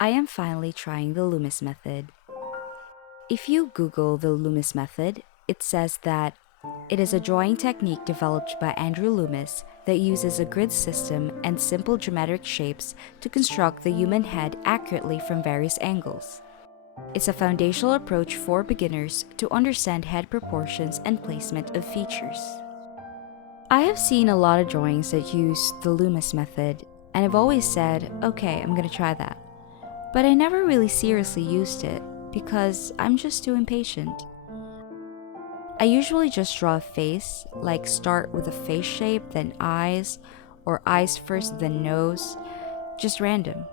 I am finally trying the Loomis Method. If you Google the Loomis Method, it says that it is a drawing technique developed by Andrew Loomis that uses a grid system and simple geometric shapes to construct the human head accurately from various angles. It's a foundational approach for beginners to understand head proportions and placement of features. I have seen a lot of drawings that use the Loomis method, and I've always said, okay, I'm gonna try that. But I never really seriously used it because I'm just too impatient. I usually just draw a face, like start with a face shape, then eyes, or eyes first, then nose, just random.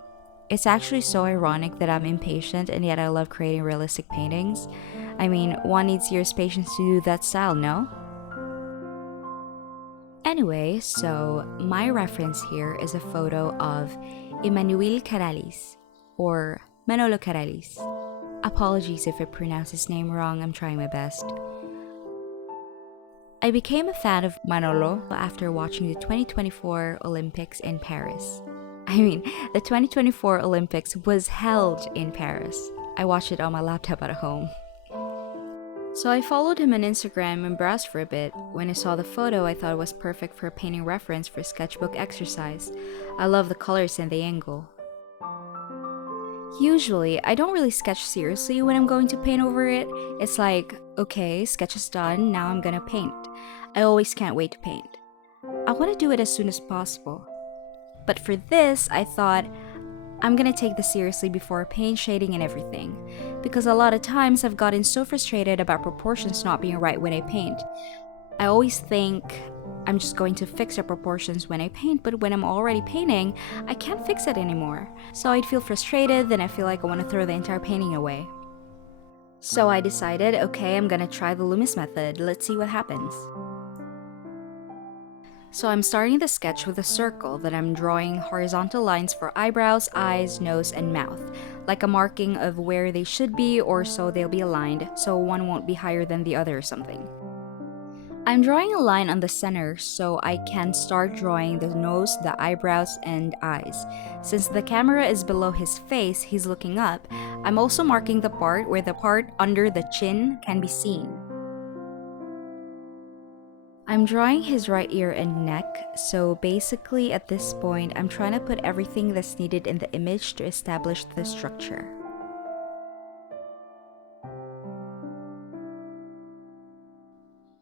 It's actually so ironic that I'm impatient and yet I love creating realistic paintings. I mean, one needs years patience to do that style, no? Anyway, so my reference here is a photo of Emmanuel Caralis, or Manolo Caralis. Apologies if I pronounce his name wrong, I'm trying my best. I became a fan of Manolo after watching the 2024 Olympics in Paris. The 2024 Olympics was held in Paris. I watched it on my laptop at home. So I followed him on Instagram and browsed for a bit. When I saw the photo, I thought it was perfect for a painting reference for sketchbook exercise. I love the colors and the angle. Usually, I don't really sketch seriously when I'm going to paint over it. It's like, okay, sketch is done, now I'm gonna paint. I always can't wait to paint. I want to do it as soon as possible. But for this, I thought, I'm gonna take this seriously before paint, shading, and everything. Because a lot of times I've gotten so frustrated about proportions not being right when I paint. I always think I'm just going to fix the proportions when I paint, but when I'm already painting, I can't fix it anymore. So I'd feel frustrated, then I feel like I want to throw the entire painting away. So I decided, okay, I'm gonna try the Loomis method. Let's see what happens. So I'm starting the sketch with a circle that I'm drawing horizontal lines for eyebrows, eyes, nose, and mouth, like a marking of where they should be or so they'll be aligned, so one won't be higher than the other or something. I'm drawing a line on the center so I can start drawing the nose, the eyebrows, and eyes. Since the camera is below his face, he's looking up. I'm also marking the part where the part under the chin can be seen. I'm drawing his right ear and neck, so basically at this point, I'm trying to put everything that's needed in the image to establish the structure.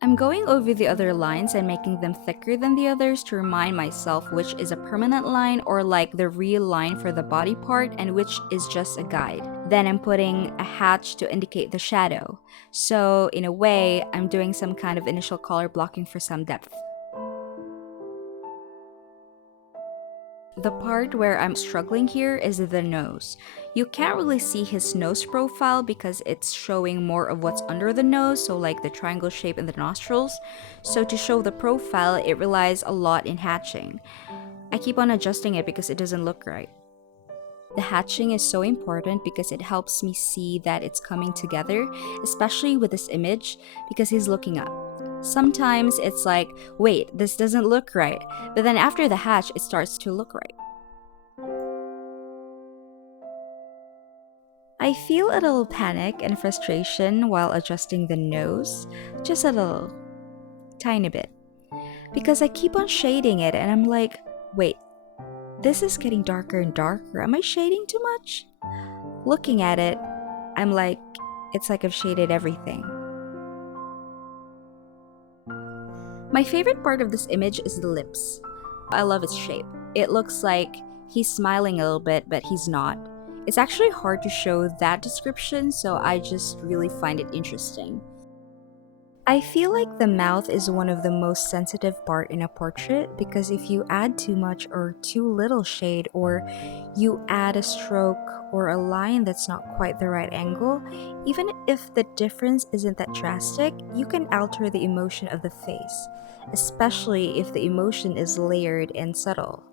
I'm going over the other lines and making them thicker than the others to remind myself which is a permanent line or like the real line for the body part and which is just a guide. Then I'm putting a hatch to indicate the shadow. So in a way, I'm doing some kind of initial color blocking for some depth. The part where I'm struggling here is the nose. You can't really see his nose profile because it's showing more of what's under the nose, so like the triangle shape in the nostrils. So to show the profile, it relies a lot in hatching. I keep on adjusting it because it doesn't look right. The hatching is so important because it helps me see that it's coming together, especially with this image because he's looking up. Sometimes it's like, wait, this doesn't look right, but then after the hatch, it starts to look right. I feel a little panic and frustration while adjusting the nose, just a little, tiny bit, because I keep on shading it and I'm like, wait, this is getting darker and darker. Am I shading too much? Looking at it, I'm like, it's like I've shaded everything. My favorite part of this image is the lips. I love its shape. It looks like he's smiling a little bit, but he's not. It's actually hard to show that description, so I just really find it interesting. I feel like the mouth is one of the most sensitive part in a portrait because if you add too much or too little shade or you add a stroke or a line that's not quite the right angle, even if the difference isn't that drastic, you can alter the emotion of the face, especially if the emotion is layered and subtle,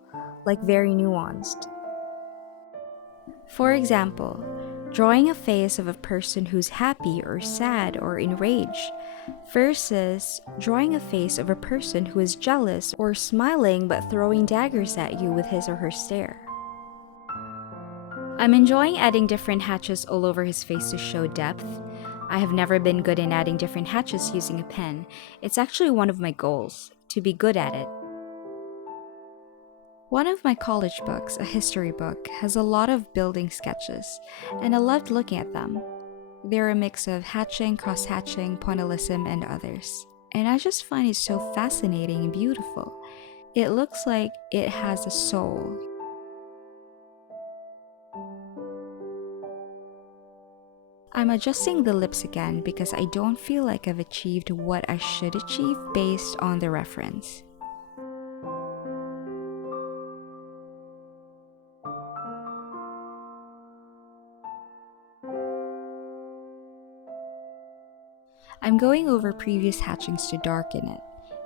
like very nuanced. For example, drawing a face of a person who's happy or sad or enraged versus drawing a face of a person who is jealous or smiling but throwing daggers at you with his or her stare. I'm enjoying adding different hatches all over his face to show depth. I have never been good in adding different hatches using a pen. It's actually one of my goals, to be good at it. One of my college books, a history book, has a lot of building sketches, and I loved looking at them. They're a mix of hatching, cross-hatching, pointillism, and others. And I just find it so fascinating and beautiful. It looks like it has a soul. I'm adjusting the lips again because I don't feel like I've achieved what I should achieve based on the reference. I'm going over previous hatchings to darken it,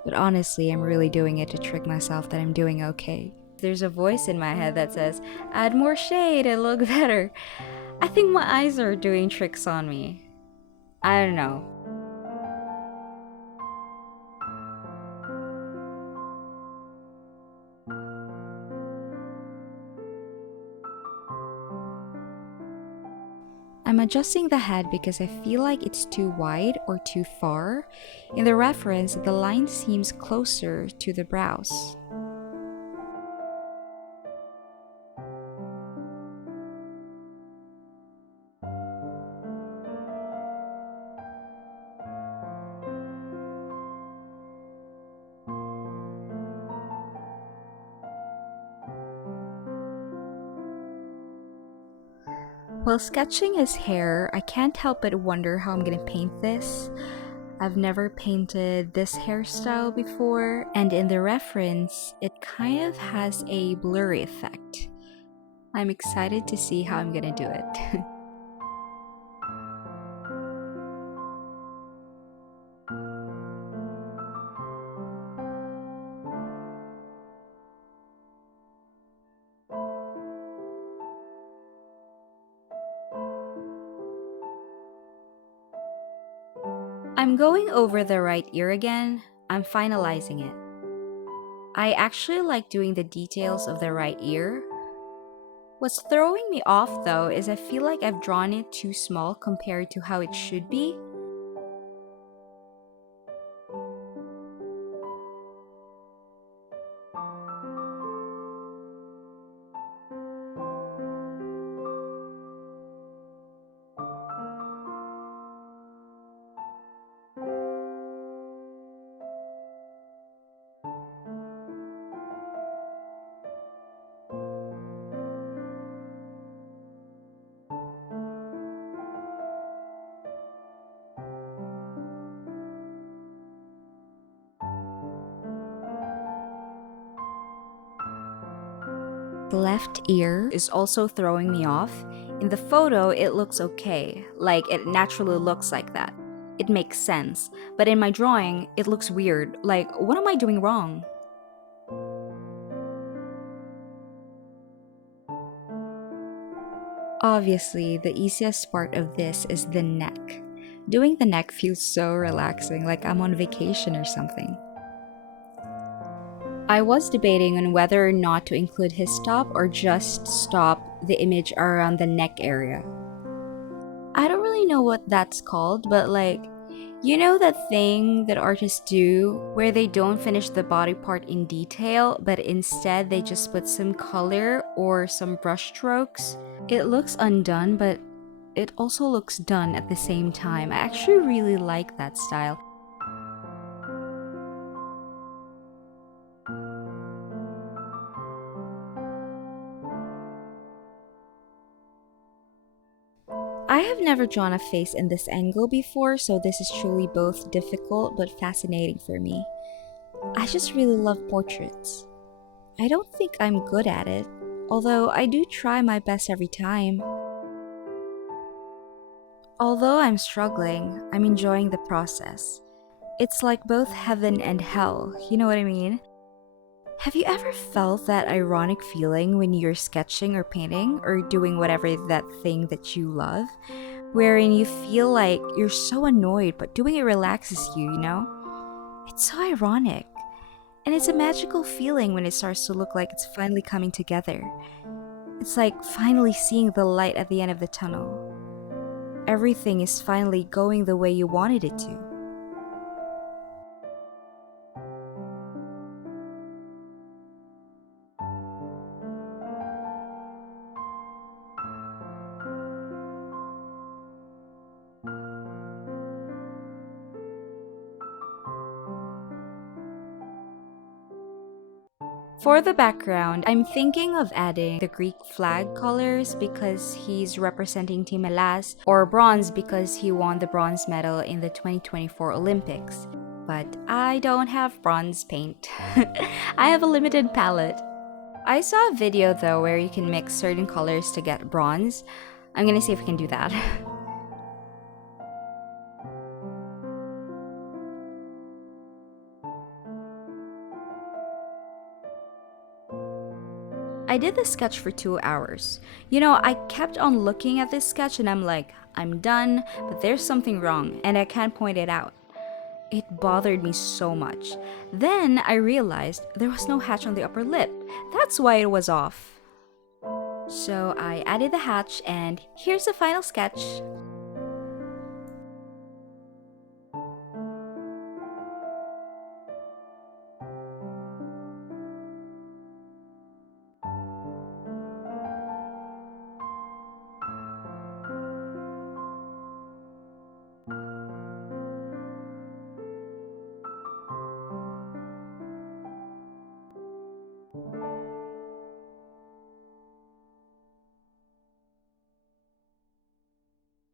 but honestly, I'm really doing it to trick myself that I'm doing okay. There's a voice in my head that says, add more shade and look better. I think my eyes are doing tricks on me. I don't know. I'm adjusting the head because I feel like it's too wide or too far. In the reference, the line seems closer to the brows. While sketching his hair, I can't help but wonder how I'm gonna paint this. I've never painted this hairstyle before, and in the reference, it kind of has a blurry effect. I'm excited to see how I'm gonna do it. I'm going over the right ear again. I'm finalizing it. I actually like doing the details of the right ear. What's throwing me off though is I feel like I've drawn it too small compared to how it should be. The left ear is also throwing me off. In the photo, it looks okay, like it naturally looks like that. It makes sense, but in my drawing, it looks weird, like what am I doing wrong? Obviously, the easiest part of this is the neck. Doing the neck feels so relaxing, like I'm on vacation or something. I was debating on whether or not to include his stop or just stop the image around the neck area. I don't really know what that's called, but like, you know that thing that artists do where they don't finish the body part in detail, but instead they just put some color or some brush strokes? It looks undone, but it also looks done at the same time. I actually really like that style. I have never drawn a face in this angle before, so this is truly both difficult but fascinating for me. I just really love portraits. I don't think I'm good at it, although I do try my best every time. Although I'm struggling, I'm enjoying the process. It's like both heaven and hell, you know what I mean? Have you ever felt that ironic feeling when you're sketching or painting or doing whatever that thing that you love, wherein you feel like you're so annoyed but doing it relaxes you, you know? It's so ironic. And it's a magical feeling when it starts to look like it's finally coming together. It's like finally seeing the light at the end of the tunnel. Everything is finally going the way you wanted it to. For the background, I'm thinking of adding the Greek flag colors because he's representing Team Hellas, or bronze because he won the bronze medal in the 2024 Olympics. But I don't have bronze paint. I have a limited palette. I saw a video though where you can mix certain colors to get bronze. I'm gonna see if I can do that. I did this sketch for 2 hours. I kept on looking at this sketch and I'm like, I'm done, but there's something wrong and I can't point it out. It bothered me so much. Then I realized there was no hatch on the upper lip. That's why it was off. So I added the hatch and here's the final sketch.